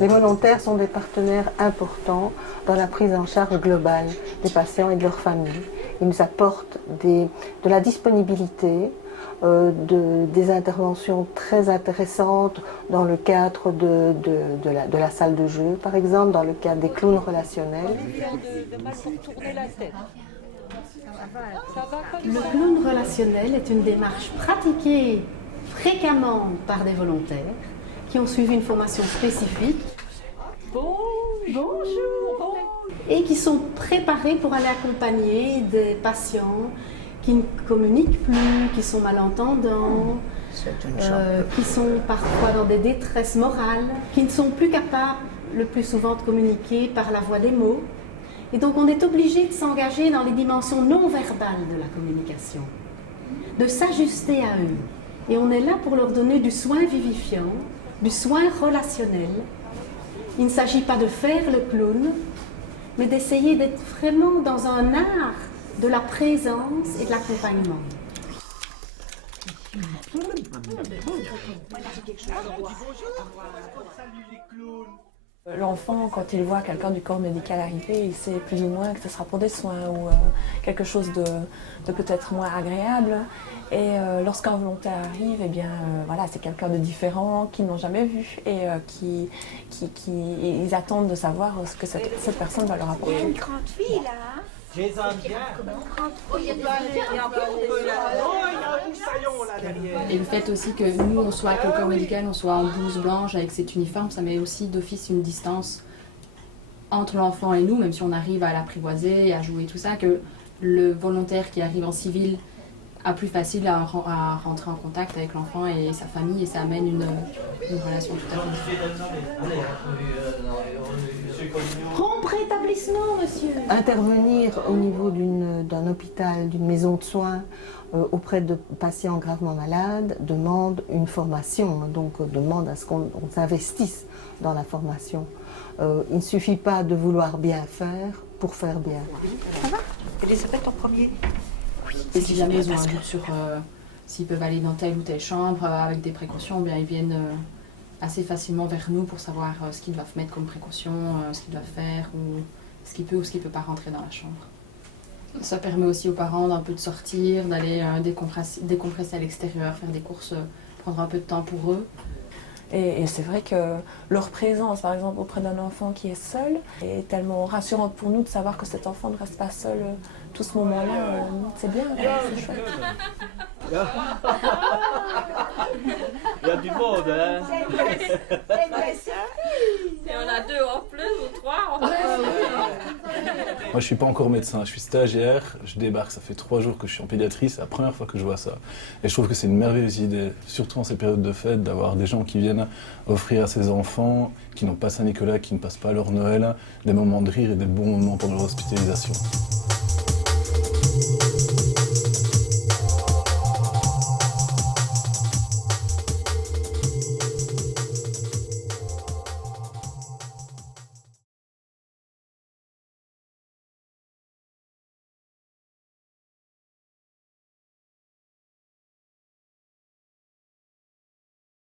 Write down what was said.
Les volontaires sont des partenaires importants dans la prise en charge globale des patients et de leurs familles. Ils nous apportent de la disponibilité, des interventions très intéressantes dans le cadre de la salle de jeu, par exemple, dans le cadre des clowns relationnels. Le clown relationnel est une démarche pratiquée fréquemment par des volontaires qui ont suivi une formation spécifique. Bonjour. Et qui sont préparés pour aller accompagner des patients qui ne communiquent plus, qui sont malentendants, qui sont parfois dans des détresses morales, qui ne sont plus capables le plus souvent de communiquer par la voie des mots. Et donc on est obligé de s'engager dans les dimensions non verbales de la communication, de s'ajuster à eux. Et on est là pour leur donner du soin vivifiant, du soin relationnel. Il ne s'agit pas de faire le clown, mais d'essayer d'être vraiment dans un art de la présence et de l'accompagnement. L'enfant, quand il voit quelqu'un du corps médical arriver, il sait plus ou moins que ce sera pour des soins ou quelque chose de peut-être moins agréable. Et lorsqu'un volontaire arrive, eh bien, voilà, c'est quelqu'un de différent qu'ils n'ont jamais vu et ils attendent de savoir ce que cette personne va leur apporter. Il y a une grande fille là. Il y Et le fait aussi que nous, on soit avec le corps médical, on soit en blouse blanche avec cet uniforme, ça met aussi d'office une distance entre l'enfant et nous, même si on arrive à l'apprivoiser et à jouer tout ça, que le volontaire qui arrive en civil a plus facile à rentrer en contact avec l'enfant et sa famille, et ça amène une relation tout à fait différente. Rompre établissement, monsieur. Intervenir au niveau d'un hôpital, d'une maison de soins auprès de patients gravement malades demande une formation, donc demande à ce qu'on s'investisse dans la formation. Il ne suffit pas de vouloir bien faire pour faire bien. Ça va? Elisabeth en premier. Et si jamais ils ont un doute sur s'ils peuvent aller dans telle ou telle chambre avec des précautions, bien ils viennent assez facilement vers nous pour savoir ce qu'ils doivent mettre comme précaution, ce qu'ils doivent faire, ou ce qui peut ou ce qui ne peut pas rentrer dans la chambre. Ça permet aussi aux parents d'un peu de sortir, d'aller décompresser à l'extérieur, faire des courses, prendre un peu de temps pour eux. Et c'est vrai que leur présence, par exemple, auprès d'un enfant qui est seul, est tellement rassurante pour nous de savoir que cet enfant ne reste pas seul tout ce moment-là. C'est bien, c'est chouette. Il y a du monde, hein? Et on a 2 en plus ou 3 en plus. Moi, je suis pas encore médecin, je suis stagiaire, je débarque, ça fait 3 jours que je suis en pédiatrie, c'est la première fois que je vois ça. Et je trouve que c'est une merveilleuse idée, surtout en ces périodes de fête, d'avoir des gens qui viennent offrir à ces enfants, qui n'ont pas Saint-Nicolas, qui ne passent pas leur Noël, des moments de rire et des bons moments pendant leur hospitalisation.